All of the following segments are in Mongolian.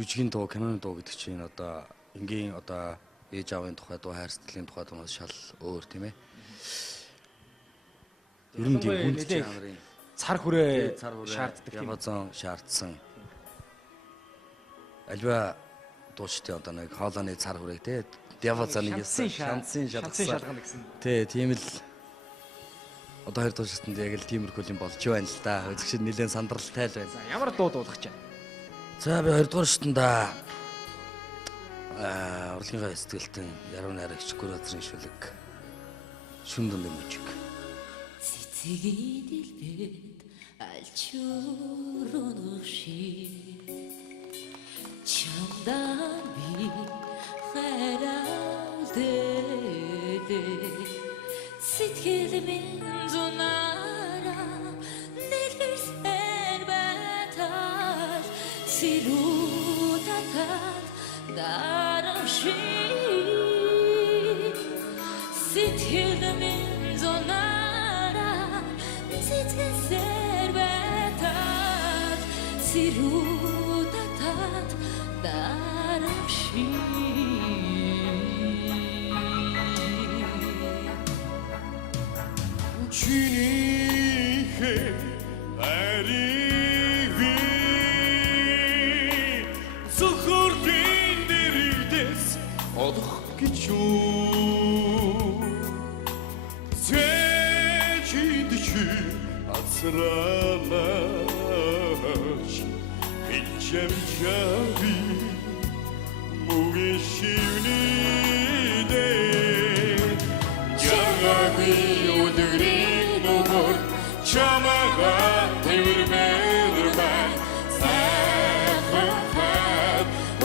жүжигийн дуу, киноны дуу гэдэг чинь одоо энгийн одоо ээж аавын тухай дуу, хайр сэтгэлийн тухай дуунаас шал өөр тийм ээ. Ер нь тийм хүнд жанрын цар хүрээ шаарддаг тийм базан шаардсан. Альва дуучтай одоо нэг хоолойны цар хүрээг тий Девазаны шансын шалгасан гэсэн. Тий, тийм л одоо хоёр дуучтанд яг л тиймэрхүү юм болж байна л да. Үзэгчид нэлээд сандралтай л байна. За ямар дуу дуулах гэж байна? За би хоёрдугаар шатанда урлагийнхаа сэтгэлтэн яруу найрагч кураторын шүлэг шүн дунд мужик. Цэцгийн дэлбэд альчуурунах шиг чамдан би хайралдээ сэтгэл минь зунара нэлбэрсэн байтал сирутатат дарамшиг сэтгэл минь зунара сэтгэлсээр байтал сирутатат дарамшиг Чинийхээ хариг би зөвхөрдийн дэрэгдэс олох гэж юу зэжид чи асралаач хичэм чаби мugishivni de jagabi udrin umur chamaga tevirmerman safahat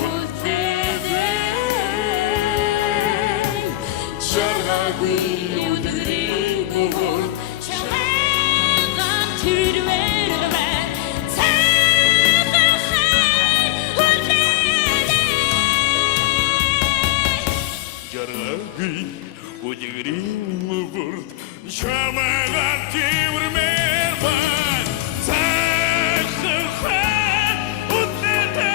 ulfede jagabi udrin umur chamaga tevirmerman safahat ulfede jagabi udrin umur chamaga tevirmerman safahat ulfede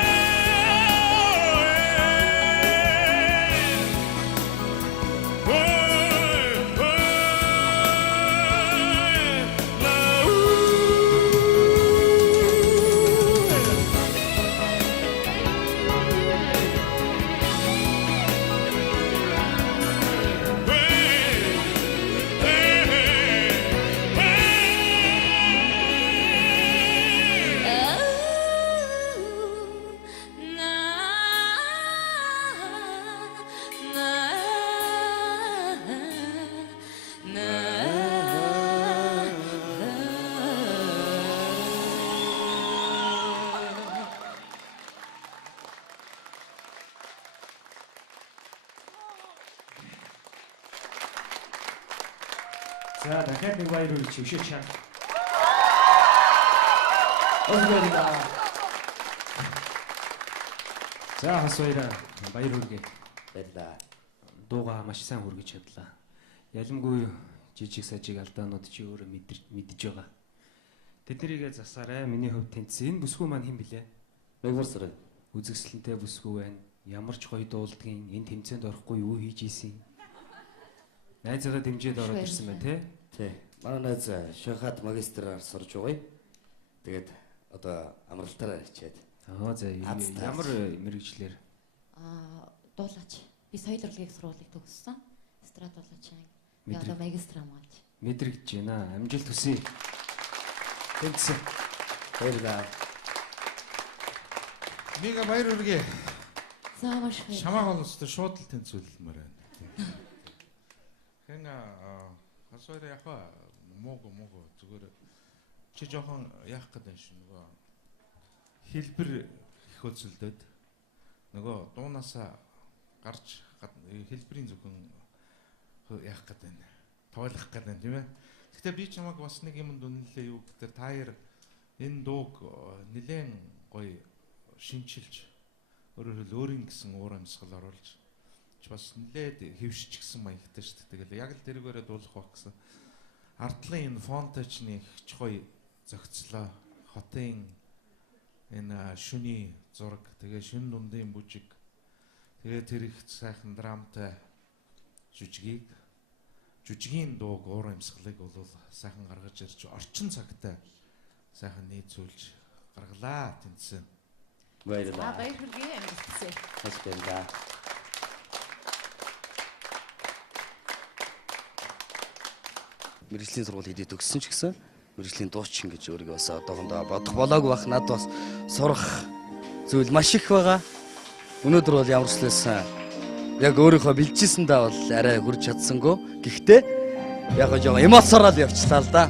За дахиад нэг баяр хүргэж өшөөч чам. За хас баяр хүргэе. Баярлаа. Дуугаа маш сайн хүргэж чадлаа. Ялангуяа жижиг сажиг алдаанууд чи өөрөө мэдж байгаа. Тэднэрийгээ засаарай. Миний хувьд тэнцсэн. Энэ бүсгүй маань хэн блэ? Мегварсрын Үзэсгэлэнтэй бүсгүй байна. Ямар ч гоё дуулдгийн энэ тэмцээнд орохгүй юу хийж ийсэн. Найзгаа дэмжиж ороод ирсэн байна те. тий. Манай найз шахаад магистраар сурж байгаа. Тэгээд одоо амралтаараа ирчээд. За ямар мэрэгчлэр? Дуулаач. Би соёл урлагийн сургуулийг төгссөн. Эстрад дуулаач. Би одоо магистр хамгаалж. Мэдрэгдэж байна. Амжилт хүсье. Тэнцсэн. Баярлаа. Нэгэ баяр хүргэе. За маш их. Шамаа холстой шууд л тэнцвэлмээр байна. Хэн хасвар яхаа мууг зүгээр чи жоохон яах гэдэг юм шиг нөгөө хэлбэр их үзэлдэд нөгөө дуунаасаа гарч хэлбэрийн зөвхөн яах гэдэг нь тойлох гэдэг нь тийм ээ. Гэхдээ би чамайг бас нэг юм дүнлээ юу гэхээр та хоёр энэ дууг нэлээд гоё шинчилж өөрөөр хэл өөрийн гэсэн уур амьсгал оруулж бас нэлээд хөвшчихсэн маягтай шүү дээ. Тэгэл яг л тэрүүгээрээ дуулах байх гэсэн. Ардлын энэ фонточ нэг ч гоё зөгцлөө. Хотын энэ шүний зураг тэгээ шүн дундын бүжиг тэгээ тэр их сайхан драмтай жүжигийн дууг уур амьсгалыг бол сайхан гаргаж ирж орчин цагтай сайхан нийцүүлж гаргалаа тэнцсэн. Баярлалаа. Баяр хүргэе амжилтсаа. Баярлалаа. Мэргэжлийн сургууль хийдэ төгссөн ч гэсэн мэргэжлийн дуучин гэж өөрийгөө бас одоохондоо бодох болоогүй бах. Над бас сурах зүйл маш их байгаа. Өнөөдөр бол ямар ч хэлсэн яг өөрийнхөө бэлжижсэндээ бол арай хүрч чадсангүй. Гэхдээ яг жоохон эмоцорол явчлаа л да.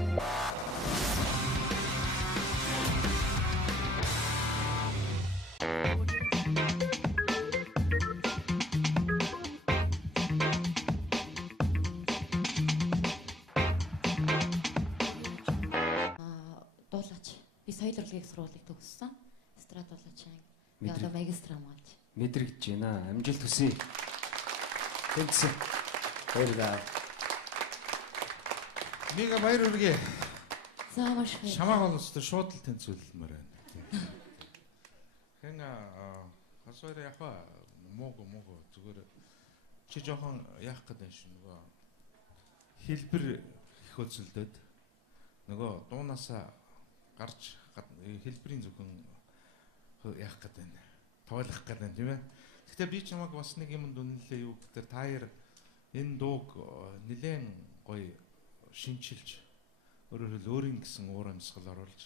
Дуулаач. Би соёл урлагийн сургуулийг төгссөн. Эстрад дуулаач анги. Би Мэдрэг. одоо магистр хамгаалж. Мэдрэгдэж байна. Амжилт хүсье. Тэнцсэн. Баярлалаа. Нэг баяр хүргэе. За маш их. Шамаа болстой шууд л тэнцүүлмээр байна. Хэн хасвар яхаа мууг зүгээр чи жоохон яах гэдэг юм шиг нөгөө хэлбэр их хөцөлдөд нөгөө дуунасаа гарч хэлбэрийн зөвхөн яах гэдэг нь тойлох гэдэг нь тийм ээ. Гэхдээ би чамайг бас нэг юм дүнлээ юу гэхээр та хоёр энэ дууг нэлээд гоё шинчилж өөрөөр хэл өөрийн гэсэн уур амьсгал оруулж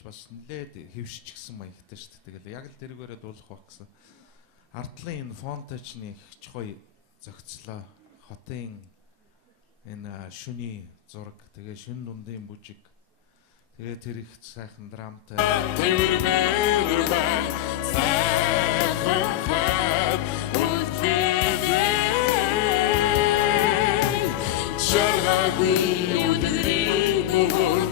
бас нэлээд хэвшиж гисэн маягтай шүү дээ. Тэгэл яг л тэрүүгээрээ дуулах баг гэсэн. Ардлын энэ фонточны их гоё зохицлоо. Хотын энэ шүний зураг, тэгээ шүн дундын бүжиг. Тэгээ тэр их сайхан драмтай. Тэрмээр бай сайхан хад үлдээдэй Шаргагүй өдрийн мөр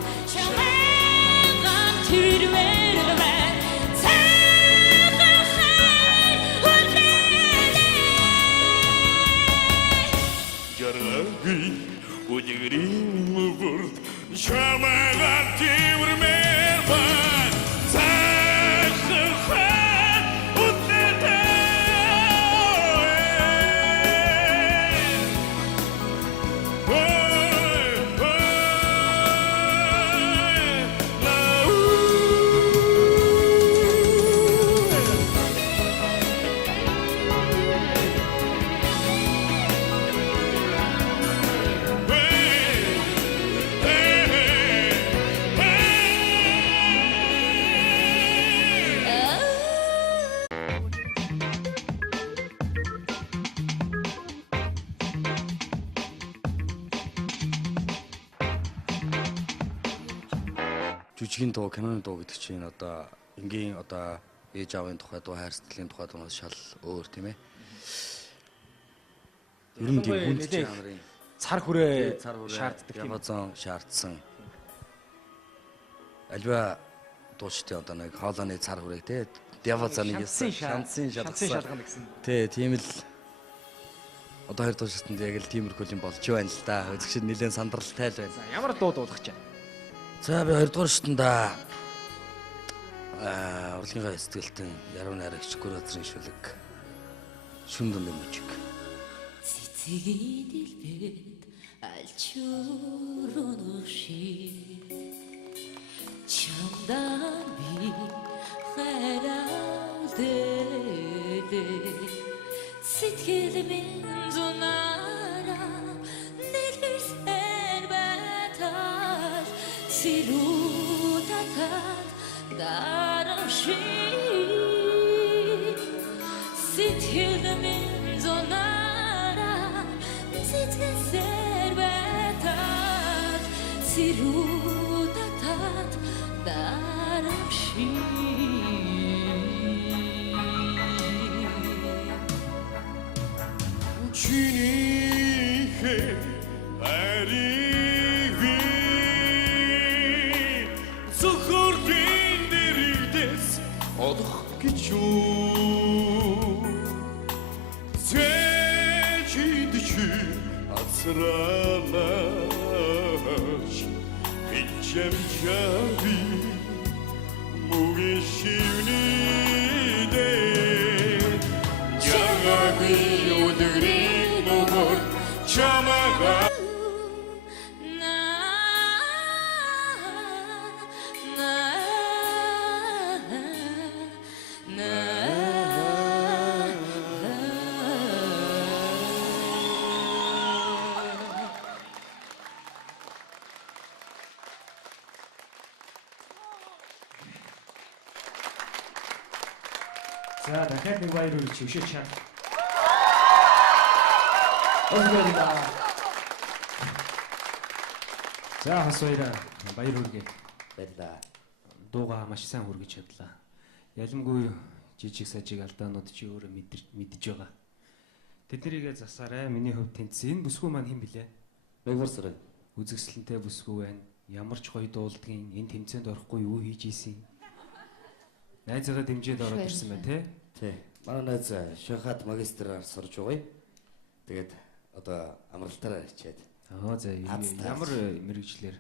Өдгөрийн мөр чамайг тэрмээр бай сайхан хад Жүжигийн дуу, киноны дуу гэдэг чинь одоо энгийн одоо ээж аавын тухай дуу, хайр сэтгэлийн тухай дуу шал өөр тийм ээ. Ер нь тийм хүн жанрын Цар хүрээ шаарддаг юм. Ябазон шаардсан. Альва дуучтай одоо нэг хоолойны цар хүрээг те Ябазаны ясан шансын шалгасан гэсэн. Тий, тийм л одоо хоёр дуучтанд яг л тиймэрхүү юм болж байна л да. Үзэгч нэлээд сандралтай л байна. За ямар дуу дуулах гэж байна? За би хоёрдугаар шатанда урлагийнхаа сэтгэлтэн яруу найрагч Гүрөөдрийн шүлэг шүн дундын бүжиг. Цэцгийн дэлбэд алчуурын шиг чамдан би хайралдээ сэтгэл минь зунаараа нэлэрсэн байтал сирутатад дарашиг сэтгэл минь зунаараа сэтгэлсээр байтал сирутатад дарашиг Чиний ариви зөвхөрдийн дэрэгдэс олох гэж юу Зэчидчи ацралаш хичэмчави үгийн шивний дээр Жаргали өдрийн бөгөөд чамайг За дахиад нэг баяр хүргэж өшөө чаа. Баярлалаа. За хас баяраа баяр хүргэе. Баярлалаа. Дуугаа маш сайн хүргэж чадлаа. Ялангуяа жижиг сажиг алдаанууд чи өөрөө мэдж байгаа. Тэднэрийгээ засаарай. Миний хувьд тэнцсэн. Энэ бүсгүй маань хэн блэ? Мегварсраа. Үзэгсэлэнтэй бүсгүй байна. Ямар ч гоё дуулдгийн энэ тэмцээнд орохгүй юу хийж ийсэн. Найзгаа дэмжиж ороод ирсэн байна те. Тий. Манай найз Шахад магистраар сурж байгаа. Тэгээд одоо амралтаараа хичээд. Аа за ямар мэрэгчлэр